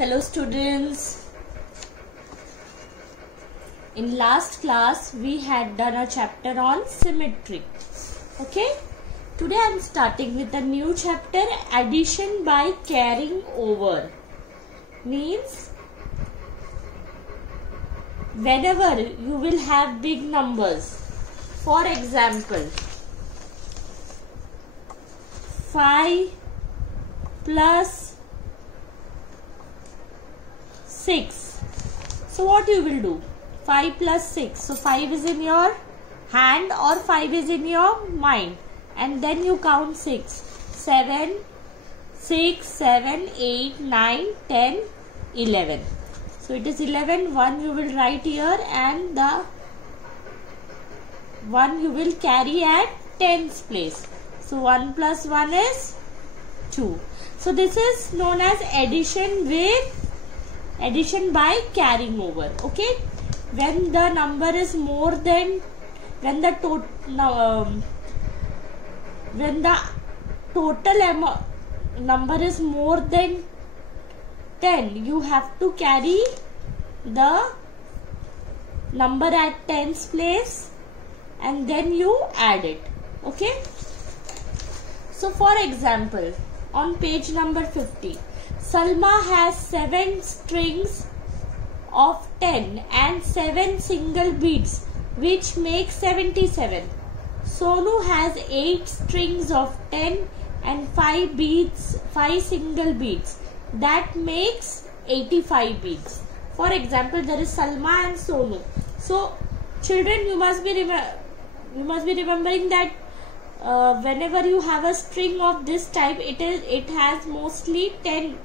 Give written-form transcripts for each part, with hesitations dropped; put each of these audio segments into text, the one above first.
Hello students. In last class we had done a chapter on symmetry. Okay. Today I am starting with a new chapter, addition by carrying over. Means whenever you will have big numbers, for example 5 plus 6. So what you will do? 5 plus 6. So 5 is in your hand or 5 is in your mind. And then you count 6. 7, 6, 7, 8, 9, 10, 11. So it is 11. 1 you will write here and the 1 you will carry at tens place. So 1 plus 1 is 2. So this is known as addition by carrying over. Okay, when the number is more than when the total number is more than 10, you have to carry the number at tens place and then you add it. Okay, so for example, on page number 50, Salma has 7 strings of 10 and 7 single beads, which makes 77. Sonu has 8 strings of 10 and 5 single beads, that makes 85 beads. For example, there is Salma and Sonu. So children, you must be remembering that whenever you have a string of this type, it has mostly 10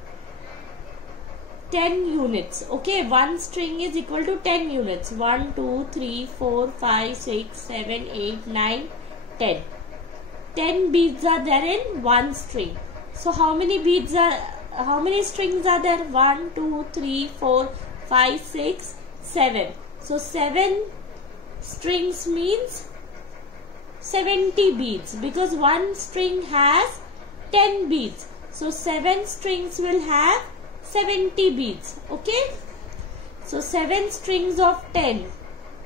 units. Okay, one string is equal to 10 units. 1, 2, 3, 4, 5, 6, 7, 8, 9, 10. 10 beads are there in one string. So how many strings are there? 1, 2, 3, 4, 5, 6, 7. So 7 strings means 70 beads, because one string has 10 beads. So 7 strings will have 70 beads. Okay, so 7 strings of 10.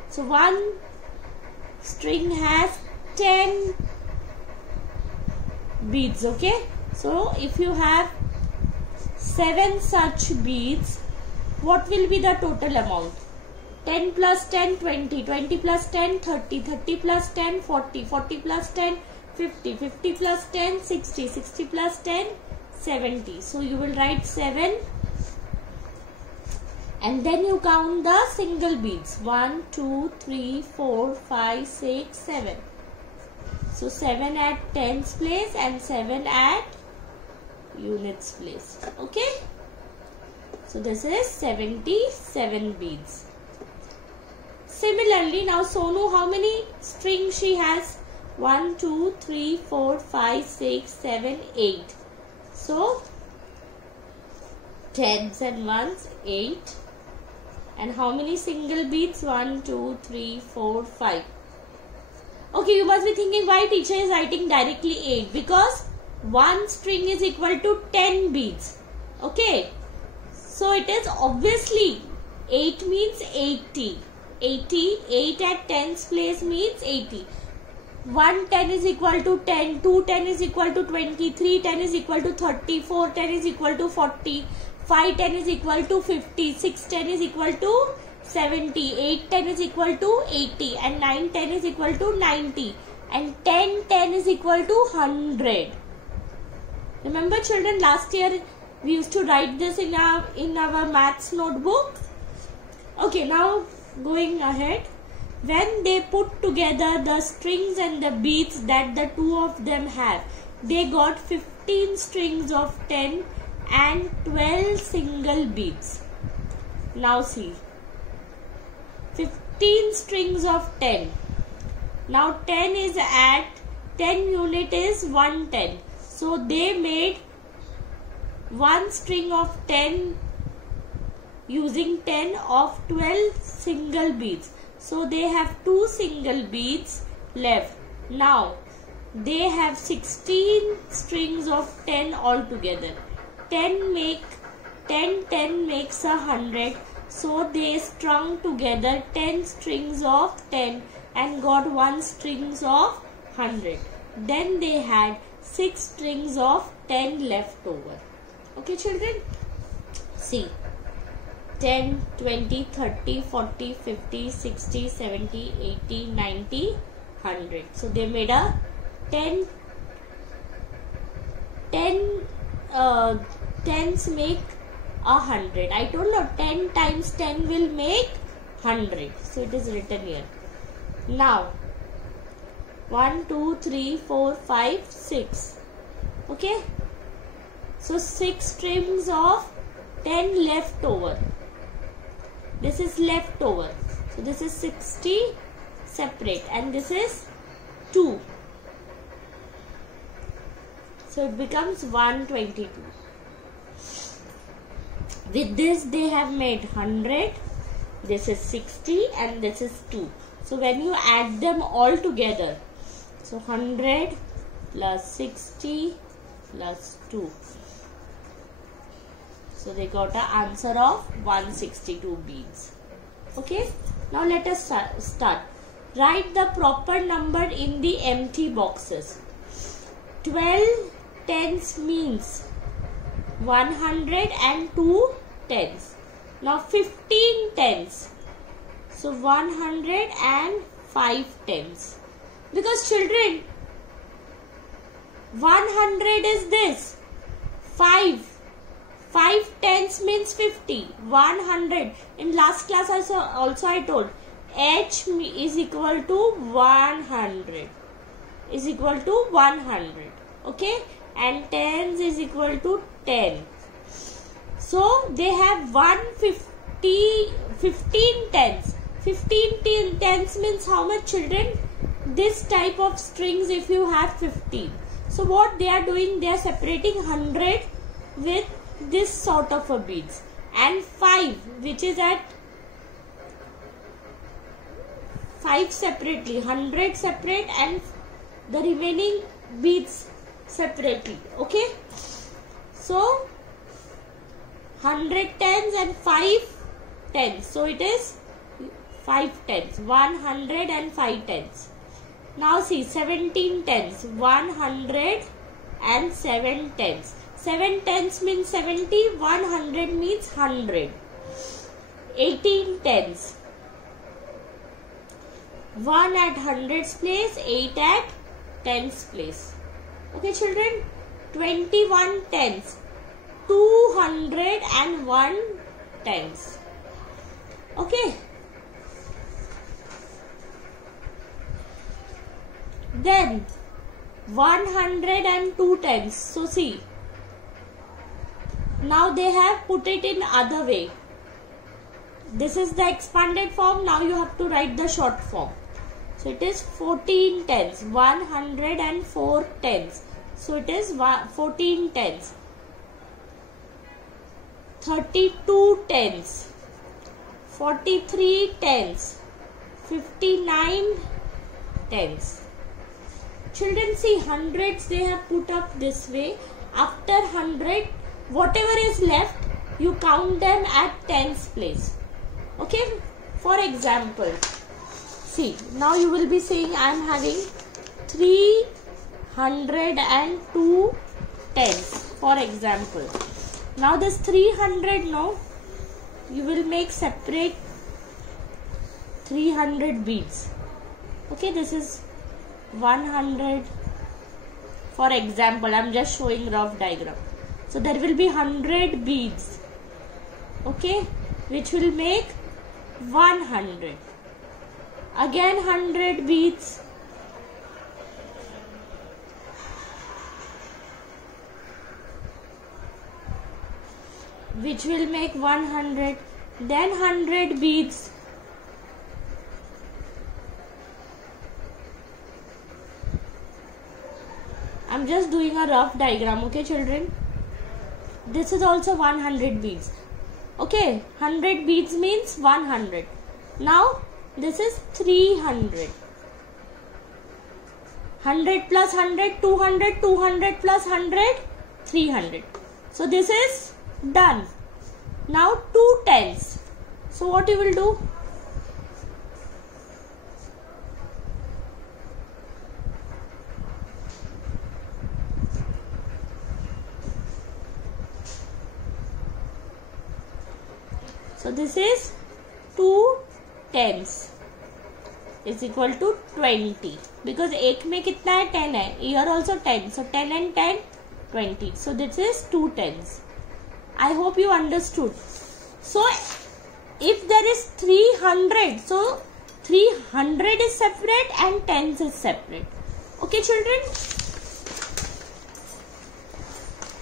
So one string has 10 beads. Okay, so if you have 7 such beads, what will be the total amount? 10 plus 10, 20, 20 plus 10, 30, 30 plus 10, 40, 40 plus 10, 50, 50 plus 10, 60, 60 plus 10, 70. So you will write 7 and then you count the single beads. 1, 2, 3, 4, 5, 6, 7. So 7 at tens place and 7 at units place. Okay, so this is 77 beads. Similarly, now Sonu, how many strings she has? 1, 2, 3, 4, 5, 6, 7, 8. So tens and ones, 8. And how many single beads? 1, 2, 3, 4, 5. Okay, you must be thinking why teacher is writing directly 8. Because one string is equal to 10 beads. Okay, so it is obviously 8 means 80. 8 at tens place means 80. 1 10 is equal to 10, 2 10 is equal to 20, 3 10 is equal to 30, 4 10 is equal to 40, 5 10 is equal to 50, 6 10 is equal to 70, 8 10 is equal to 80, and 9 10 is equal to 90, and 10 10 is equal to 100. Remember children, last year we used to write this in our maths notebook. Okay, now going ahead, when they put together the strings and the beads that the two of them have, they got 15 strings of 10 and 12 single beads. Now see, 15 strings of 10. Now 10 is at 10 unit is 110. So they made one string of 10 using 10 of 12 single beads. So they have 2 single beads left. Now they have 16 strings of 10 altogether. 10 make 10 makes 100. So they strung together 10 strings of 10 and got 1 strings of 100. Then they had 6 strings of 10 left over. Okay children? See. 10, 20, 30, 40, 50, 60, 70, 80, 90, 100. So they made a 10 tens make 100. I told you 10 times 10 will make 100. So it is written here. Now 1, 2, 3, 4, 5, 6. Okay. So 6 strings of 10 left over. This is left over. So this is 60 separate and this is 2. So it becomes 122. With this they have made 100. This is 60 and this is 2. So when you add them all together, so 100 plus 60 plus 2. So they got an answer of 162 beads. Okay. Now let us start. Write the proper number in the empty boxes. 12 tens means 102 tens. Now 15 tens. So 105 tens. Because children, 100 is this. 5 tens means 50. 100. In last class also I told. H is equal to 100. Is equal to 100. Okay. And tens is equal to 10. So they have 15 tens. 15 tens means how much children? This type of strings if you have 15. So what they are doing? They are separating 100 with this sort of a beads. And 5 which is at 5 separately. 100 separate and the remaining beads separately. Okay. So 100 tens and 5 tens. So it is 5 tens. 105 tens. Now see 17 tens. 107 tens. 7 tens means 70. 100 means 100. 18 tens. 1 at 100's place. 8 at 10's place. Okay children. 21 tens. 201 tens. Okay. Then 102 tens. So see. Now they have put it in other way. This is the expanded form. Now you have to write the short form. So it is 14 tens. 104 tens. So it is 14 tens. 32 tens. 43 tens. 59 tens. Children see hundreds they have put up this way. After 100, whatever is left, you count them at tens place. Okay. For example, see now you will be saying I am having 302 tens. For example, now this 300 no, you will make separate 300 beads. Okay, this is 100. For example, I am just showing rough diagram. So there will be 100 beads. Okay, which will make 100. Again 100 beads. Which will make 100. Then 100 beads. I'm just doing a rough diagram. Okay children. This is also 100 beads. Okay, 100 beads means 100. Now this is 300. 100 plus 100, 200, 200 plus 100, 300. So this is done. Now 2 tens. So what you will do? So this is 2 tens is equal to 20 because एक में कितना है 10 है, here also 10, so 10 and 10 20, so this is 2 tens. I hope you understood. So if there is 300, so 300 is separate and tens is separate. Okay children.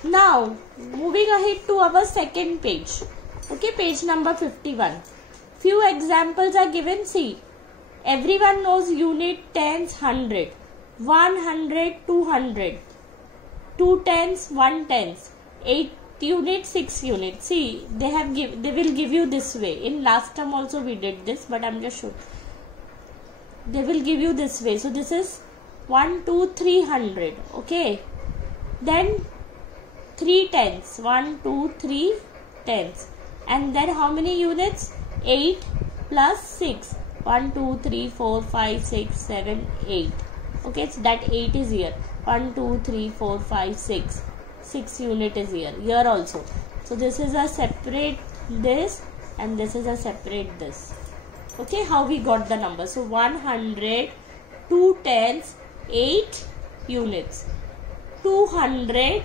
Now moving ahead to our second page. Okay, page number 51. Few examples are given. See, everyone knows unit, tens, 100, 100, 200, 2 tens, 1 tens, 8 units, 6 units. See, they will give you this way. In last term also we did this, but I'm just showing. They will give you this way. So this is 1, 2, 300. Okay. Then 3 tens. 1, 2, 3 tens. And then how many units? 8 plus 6. 1, 2, 3, 4, 5, 6, 7, 8. Okay, so that 8 is here. 1, 2, 3, 4, 5, 6. 6 unit is here. Here also. So this is a separate this and this is a separate this. Okay, how we got the number? So 100, 2 tens, 8 units. 200,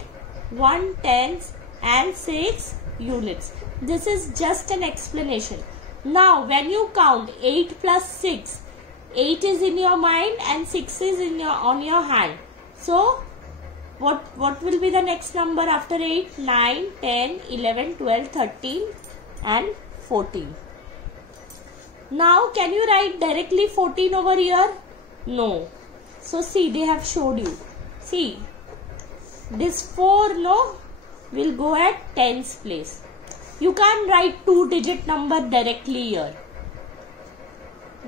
1 tens and 6 units. This is just an explanation. Now when you count 8 plus 6, 8 is in your mind and 6 is on your hand. So what will be the next number after 8? 9, 10, 11, 12, 13 and 14. Now can you write directly 14 over here? No. So see, they have showed you. See, this 4 will go at tens place. You can't write 2-digit number directly here.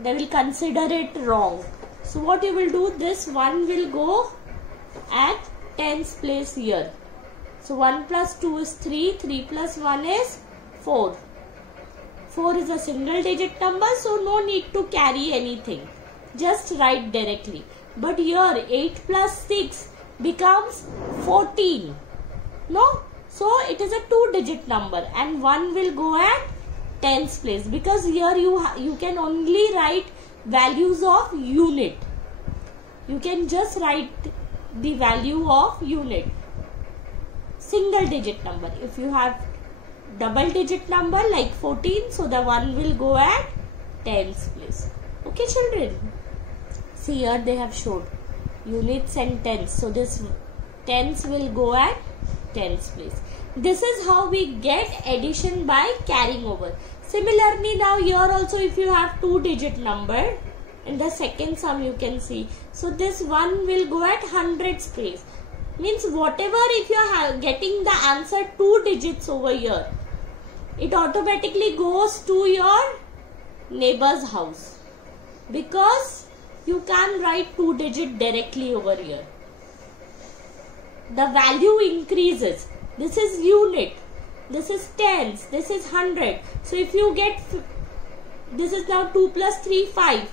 They will consider it wrong. So what you will do, this 1 will go at tens place here. So 1 plus 2 is 3, 3 plus 1 is 4. 4 is a single digit number, so no need to carry anything. Just write directly. But here 8 plus 6 becomes 14. No? So it is a 2-digit number and 1 will go at tens place because here you can only write values of unit. You can just write the value of unit. Single digit number. If you have double digit number like 14, so the 1 will go at tens place. Okay children. See, here they have showed units and tens. So this tens will go at tens place. This is how we get addition by carrying over. Similarly, now here also if you have 2-digit number, in the second sum you can see. So this 1 will go at hundreds place. Means whatever, if you are getting the answer 2 digits over here, it automatically goes to your neighbor's house. Because you can write 2-digit directly over here. The value increases. This is unit. This is tens. This is 100. So if you get, this is now 2 plus 3, 5.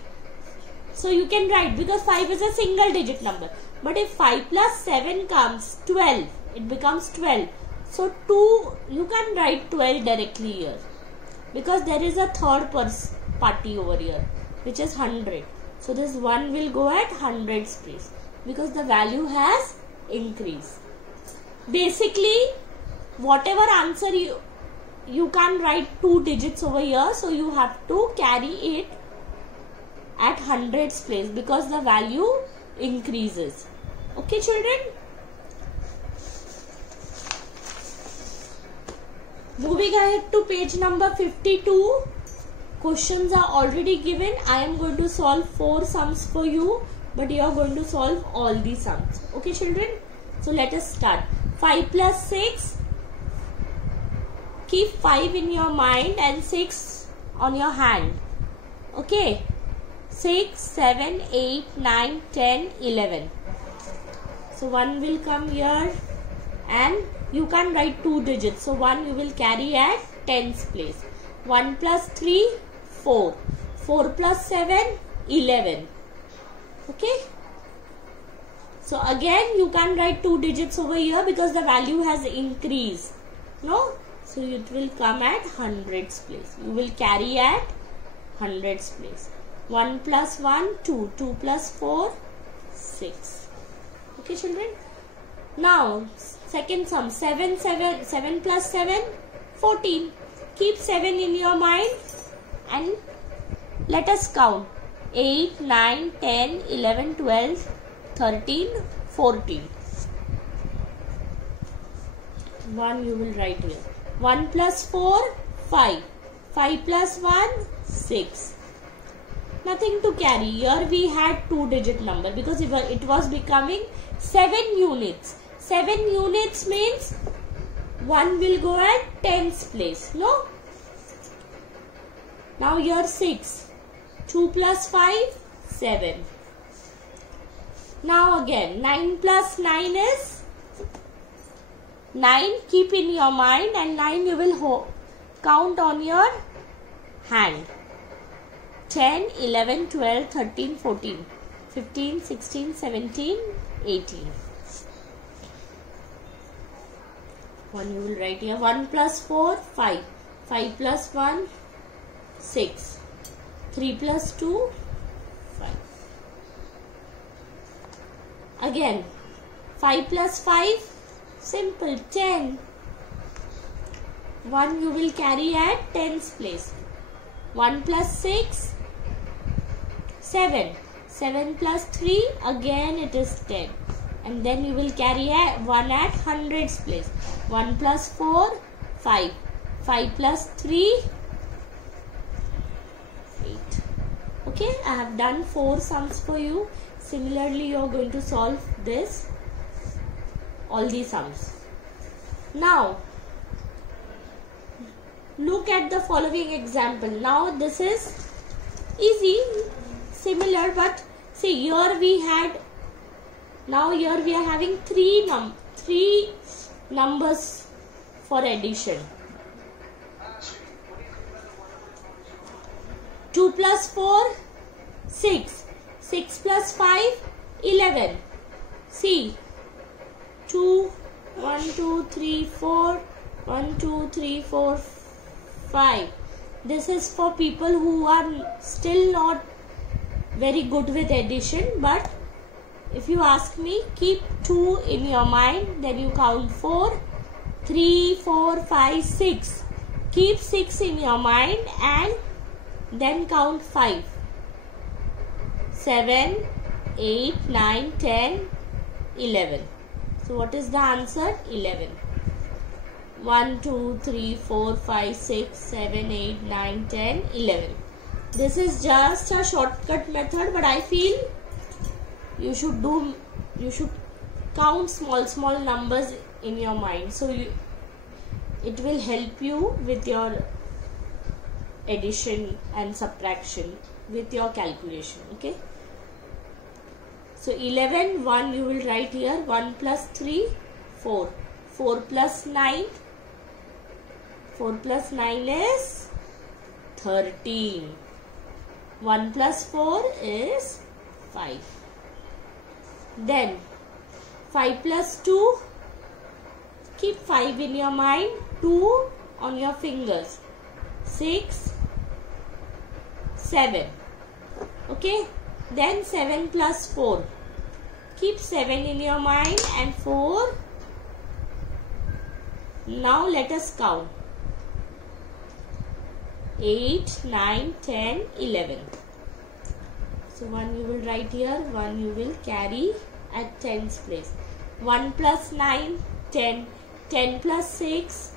So you can write, because 5 is a single digit number. But if 5 plus 7 comes, 12. It becomes 12. So 2, you can write 12 directly here. Because there is a third party over here, which is 100. So this 1 will go at hundreds place. Because the value has increased. Basically, whatever answer you can write 2 digits over here, so you have to carry it at hundreds place because the value increases. Okay children. Moving ahead to page number 52. Questions are already given. I am going to solve 4 sums for you, but you are going to solve all the sums. Okay children. So let us start. 5 plus 6. Keep 5 in your mind and 6 on your hand. Okay. 6, 7, 8, 9, 10, 11. So 1 will come here and you can write 2 digits. So 1 you will carry at tens place. 1 plus 3, 4. 4 plus 7, 11. Okay. So again you can write 2 digits over here because the value has increased. No? So it will come at hundreds place. You will carry at hundreds place. 1 plus 1, 2. 2 plus 4, 6. Okay, children. Now second sum. 7 plus 7, 14. Keep 7 in your mind and let us count. 8, 9, 10, 11, 12, 13, 14. 1 you will write here. 1 plus 4, 5. 5 plus 1, 6. Nothing to carry. Here we had 2 digit number because it was becoming 7 units. 7 units means 1 will go at tens place. No? Now here 6. 2 plus 5, 7. Now again 9 plus 9 is 9. Keep in your mind and 9 you will count on your hand. 10, 11, 12, 13, 14, 15, 16, 17, 18. 1 you will write here. 1 plus 4, 5. 5 plus 1, 6. 3 plus 2, 5. Again 5 plus 5, simple, 10. 1 you will carry at tens place. 1 plus 6, 7. 7 plus 3, again it is 10. And then you will carry 1 at hundreds place. 1 plus 4, 5. 5 plus 3, 8. Okay, I have done 4 sums for you. Similarly, you are going to solve all these sums. Now, look at the following example. Now, this is easy, similar, but see here we had. Now here we are having three numbers for addition. 2 plus 4, 6. 6 plus 5, 11. See, 2, 1, 2, 3, 4, 1, 2, 3, 4, 5. This is for people who are still not very good with addition, but if you ask me, keep 2 in your mind, then you count 4, 3, 4, 5, 6. Keep 6 in your mind and then count 5. 7, 8, 9, 10, 11. So what is the answer? 11. 1, 2, 3, 4, 5, 6, 7, 8, 9, 10, 11. This is just a shortcut method, but I feel you should count small numbers in your mind. So it will help you with your addition and subtraction, with your calculation. Okay. So 11, 1 you will write here. 1 plus 3, 4. 4 plus 9. 4 plus 9 is 13. 1 plus 4 is 5. Then 5 plus 2. Keep 5 in your mind. 2 on your fingers. 6, 7. Okay. Then 7 plus 4. Keep 7 in your mind and 4. Now let us count. 8, 9, 10, 11. So 1 you will write here. 1 you will carry at tens place. 1 plus 9, 10. 10 plus 6,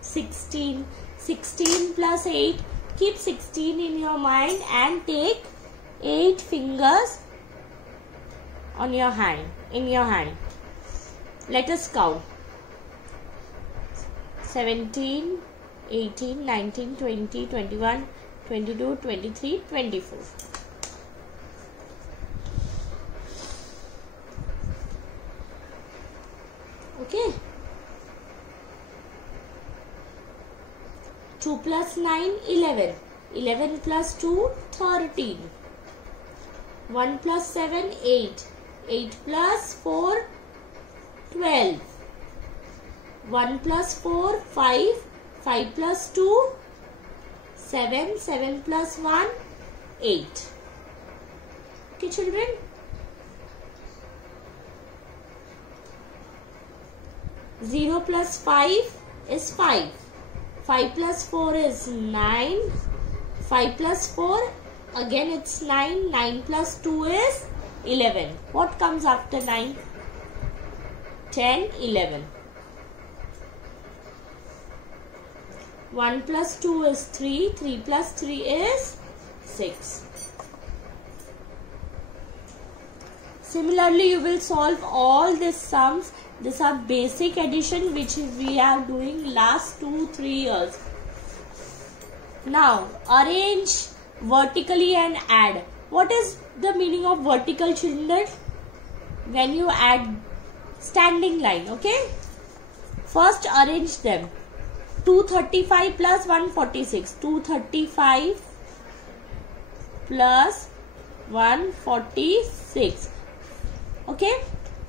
16. 16 plus 8. Keep 16 in your mind and take 8 fingers on your hand, in your hand. Let us count. 17, 18, 19, 20, 21, 22, 23, 24. Okay. 2 plus 9, 11. 11 plus 2, 13. 1 plus 7, 8. 8 plus 4, 12. 1 plus 4, 5. 5 plus 2, 7. 7 plus 1, 8. Okay, children? Zero plus 5 is 5. 5 plus 4 is 9. 5 plus 4, again it's 9. 9 plus 2 is 11. What comes after 9? 10, 11. 1 plus 2 is 3. 3 plus 3 is 6. Similarly, you will solve all these sums. These are basic addition which we are doing last 2-3 years. Now, arrange vertically and add. What is the meaning of vertical, children? When you add standing line, okay? First, arrange them. 235 plus 146. 235 plus 146. Okay?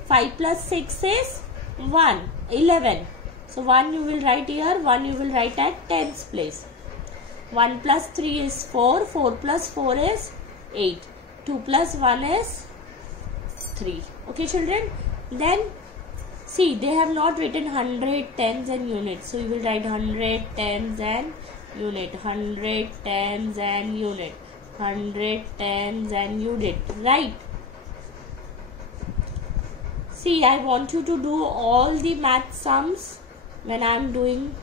5 plus 6 is 1. 11. So, 1 you will write here. 1 you will write at 10th place. 1 plus 3 is 4. 4 plus 4 is 8. 2 plus 1 is 3. Okay, children? Then, see, they have not written 100, tens and units. So, you will write 100, tens and unit. 100, tens and unit. 100, tens and unit. Right? See, I want you to do all the math sums when I am doing.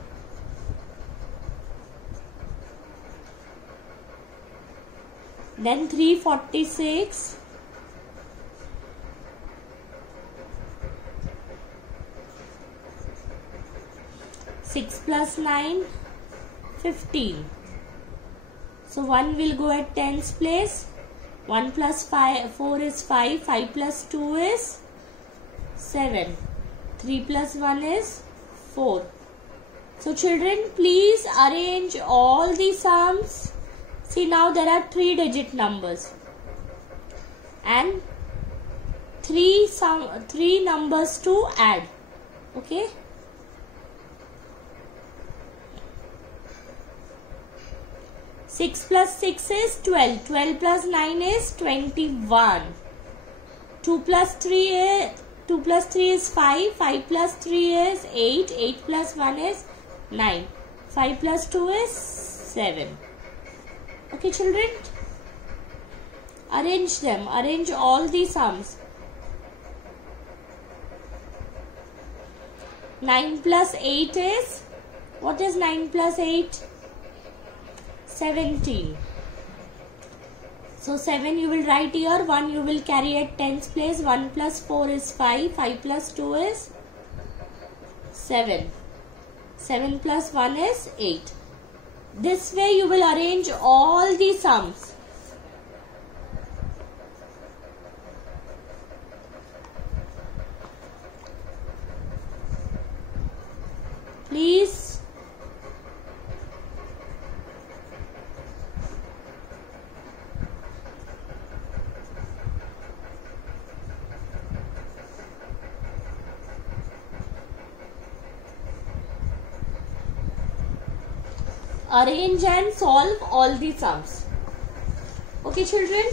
Then 346. 6 plus 9, 15. So 1 will go at 10th place. 1 plus 4 is 5. 5 plus 2 is 7. 3 plus 1 is 4. So children, please arrange all the sums. See, now there are 3-digit numbers and 3 numbers to add. Okay. Six plus 6 is 12. 12 plus 9 is 21. 2 plus 3 is 5. 5 plus 3 is 8. 8 plus 1 is 9. 5 plus 2 is 7. Okay, children? Arrange them. Arrange all the sums. 9 plus 8 is, what is 9 plus 8? 17. So 7 you will write here. 1 you will carry at 10th place. 1 plus 4 is 5. 5 plus 2 is 7. 7 plus 1 is 8. This way you will arrange all the sums. Please. Arrange and solve all the sums. Okay, children?